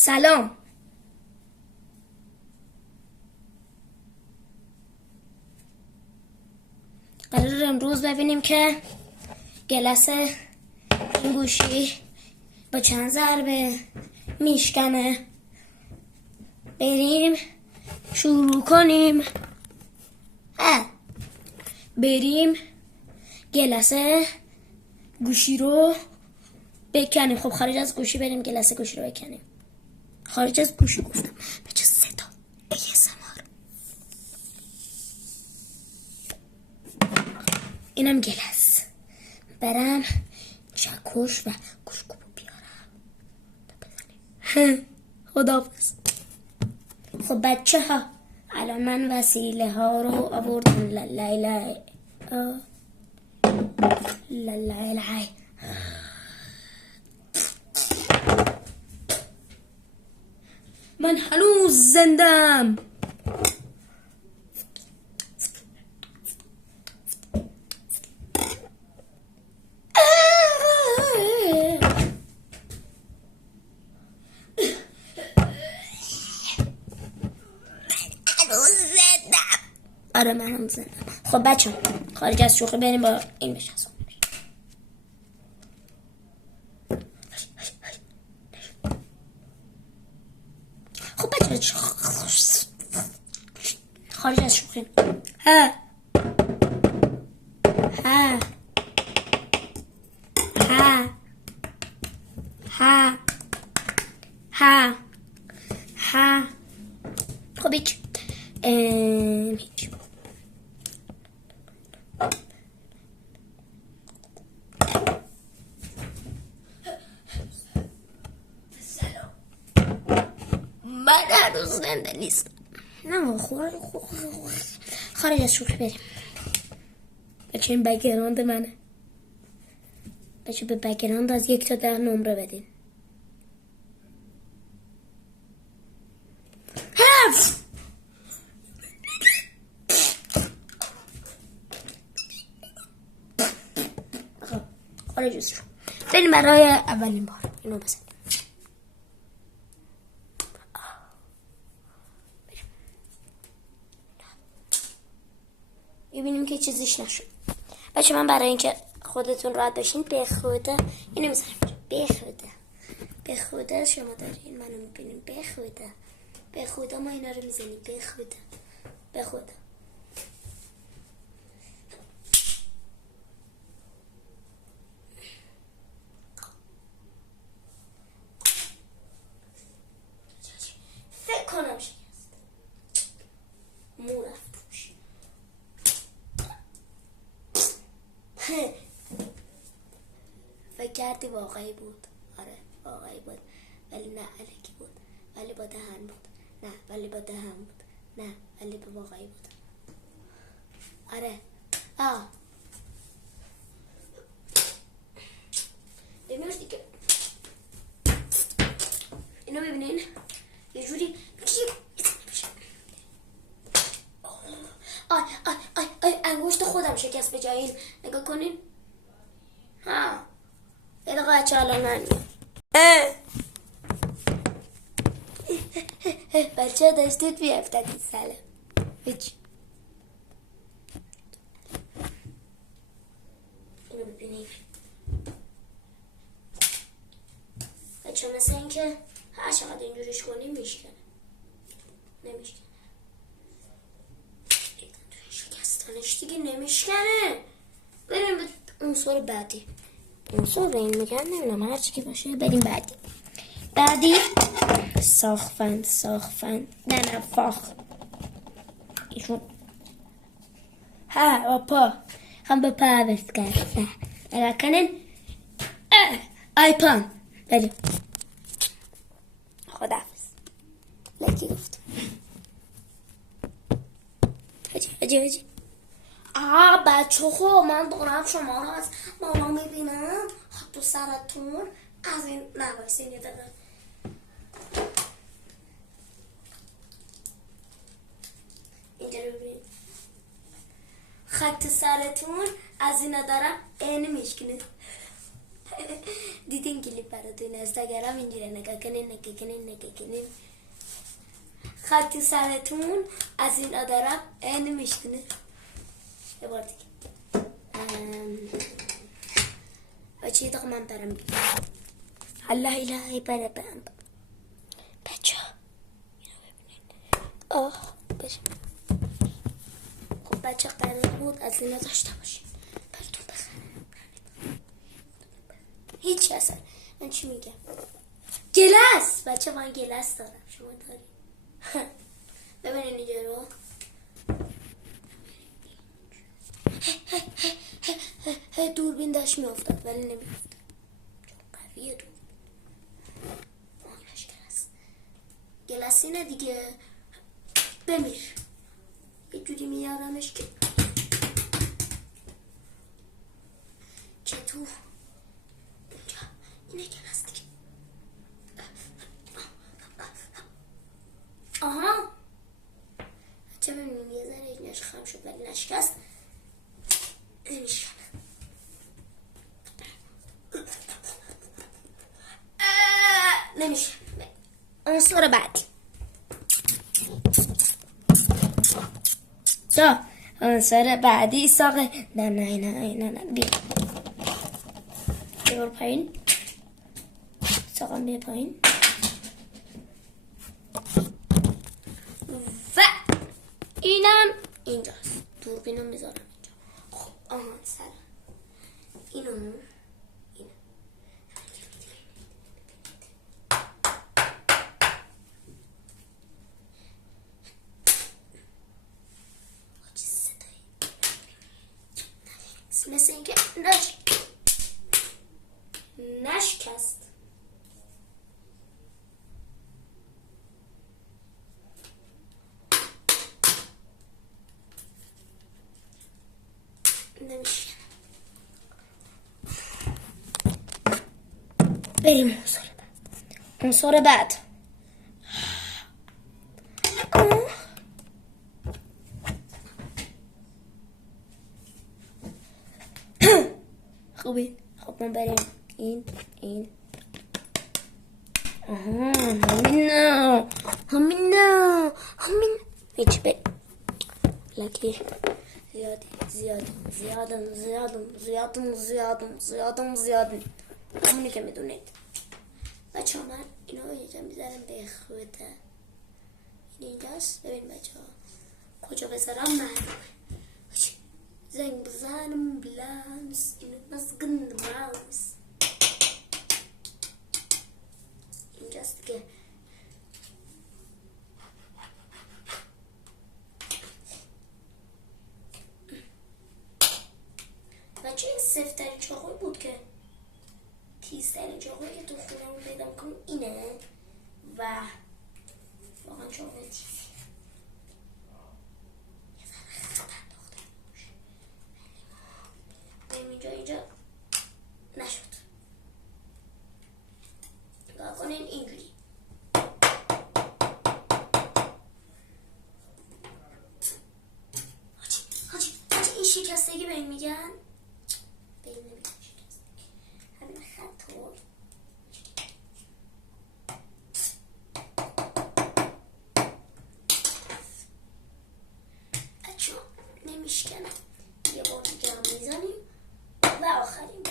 سلام. قرار امروز ببینیم که گلس این گوشی با چند ضربه میشکنه. بریم شروع کنیم. بریم گلس گوشی رو بکنیم. خب خارج از گوشی بریم گلس گوشی رو بکنیم. خارج از گوشی گفتم به چه صدا ASMR. اینم گلس. برم چکش و گوشکوبو بیارم بزنیم. خداحافظ. خب بچه ها الان من وسیله ها رو آوردم. لا من هنوز زندم. آره من هم زندم. خب بچه خارج از شوخی بریم با این بشناسم. خب بچه خارج از شوخی. ها خب هیچ من هنوز زنده نیستم. نه خارج از شوخی بریم. بچه این بگراند منه. بچه به بگراند از 1 تا 10 نمره بدین. خارج از شوخی بریم برای اولین بار. اینو بزنیم. ببینیم که چیزیش نشد. بچه من برای اینکه خودتون راحت بشین به خدا اینو میذارم. به خدا شما دارین منو میبینین. به خدا ما اینا رو میزنیم. به خدا فکر کنم شکست. مو رفت توش. فکر کردی واقعی بود. آره واقعی بود ولی نه الکی بود. ولی با دهن بود. نه ولی با دهن بود. نه ولی با واقعی بود. آره ببینید دیگه. اینو ببینین یه جوری انگشت خودم شکست به جای این. نگاه کنین. یه دقیقه بچه الان من بچه داشتید بیفتدید. سلام. هیچ اینو ببینید بچه مثل این که هر چقدر اینجوریش کنیم میشکنه. نمیشکنه. شکستانش دیگه نمیشکنه. بریم به عنصر بعدی. عنصر این میگن نمیدونم هرچی که باشه. بریم بعدی ساخفند نه فاخ ایشون پا هم به پا عوض کرد. نگاه کنین آیپان. بریم خداحافظ. لکی گفت هجی بچه ها من دارم شما رو از بالا میبینم. تو سرتون از این نوایسین. یه دقیقه اینجا رو ببینید. خط سرتون از اینا دارم این میشکنه. دیدین کلیپ براتون اینستاگرام اینجوری نگاه کنین خط تو سرتون از این آدارم نمیشکنه. یه بار دیگه بچه یه دقیقه من برم الله الهی برم بچه اینو ببینین. بریم. خب بچه قرار بود از اینا داشته باشین براتون بخرم. هیچ اصلا من چی میگم گلاس. بچه من گلاس دارم شما داریم. ببینین اینجا رو دوربین داشت میافتاد ولی نمیافتاد چون قویه دوربین. آنش گلاس اینه دیگه. بمیر یه جوری میارمش که تو اینجا اینه گلاس دیگه. آها چه ببینیم یه ذره اینش خم شد ولی نشکست. نمیشه. عنصر بعدی عنصر بعدی ساقه. نه بیا پایین. ساقم بیا پایین و اینم اینجاست. دوربینم میذارم اینجا. خب سر اینو مثل اینکه نشکست. نمیشه. بریم عنصر بعد. خوبه. خب من بریم این همین هیچ بریم لکی زیادم همونی که میدونید. بچه ها من اینو اینجا میذارم به خودم. این اینجاست. ببین بچه ها کجا بذارم معلومه. زنگ بزنم بلانس اینو مسکن ماوس اینجاست که بچه این سفترین چاقوی بود که تیزترین چاقوی که تو خونه رو پیدا میکنم اینه و واقعا چاقوی تیزی. اینجا نشد. نگاه کنین اینجوری. حاجی این شکستگی به این میگن. به این نمیگن شکستگی. همین خطور. بچه نمیشکنه. یه بار دیگه هم میزنیم و آخرین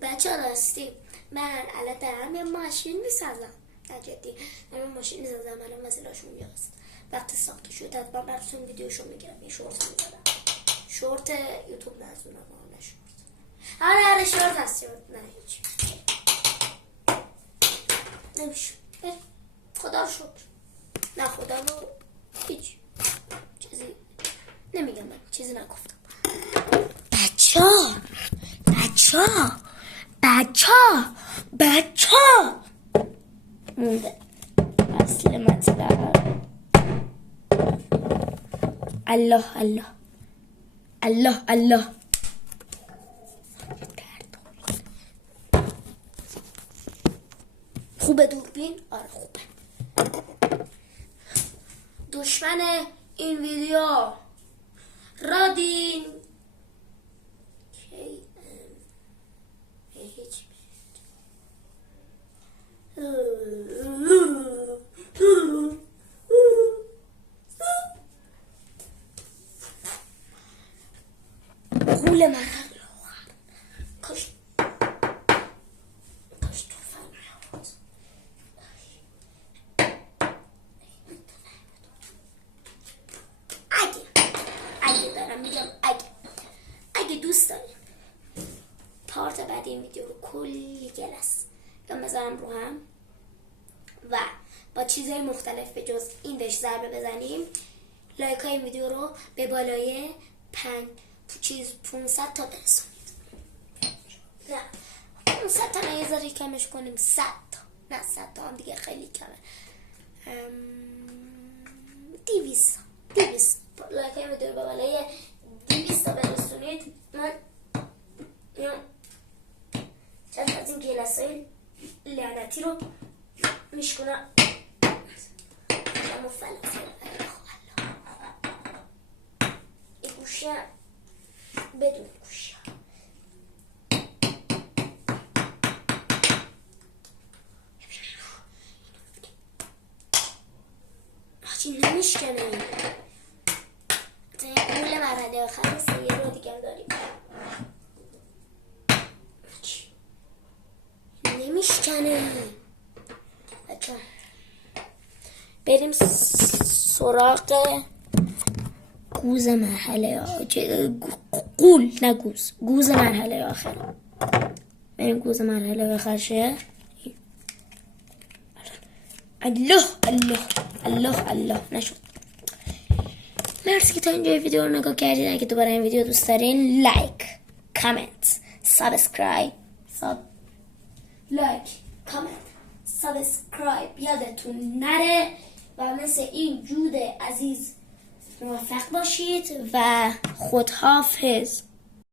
بچه ها راستی من الان دارم یه ماشین میسازم. جدی من ماشین میسازم. الان مسئلهش اونجاست. وقتی ساخته شد حتما براتون ویدیوشو میگیرم. یه شورت میذارم. شورت یوتیوب نزدونم. نه شورت. آره شورت هست. شورت نه هیچ نمیشه. خدا رو شکر. نه خدا رو هیچ چیزی نمیگم. من چیزی نگفتم. بچه مونده اصل مطلب. الله خوبه دوربین؟ آره خوبه. دشمن این ویدیو رادین گل مرحله آخر. کاش تو فرمایید. اگه دارم میگم اگه دوست داریم پارت بعد این ویدیو رو کلی گلس یا بذارم رو هم و با چیزهای مختلف به جز این بهش ضربه بزنیم، لایک های این ویدیو رو به بالای 500 تا برسونید. نه 500 تا نه، یه ذره کمش کنیم 100 تا. نه 100 تا هم دیگه خیلی کمه. 200 لایک های ویدیو رو به بالای 200 تا برسونید. من چند از این گلس های لعنتی رو میشکنم و فلافل. این گوشه بدون گوشه هاچی نمیشکنه. تا این قول مرحله آخر نیست. یه رو دیگه داریم. نمیشکنه. بچه بریم سراغ گوز مرحله گوز مرحله آخر. بریم گوز مرحله آخر شه. الله نشد. مرسی که تا اینجا ویدیو رو نگاه کردید. اگه دوباره این ویدیو دوست دارین لایک، کامنت، سابسکرایب یادتون نره و مثل این جود عزیز موفق باشید و خداحافظ.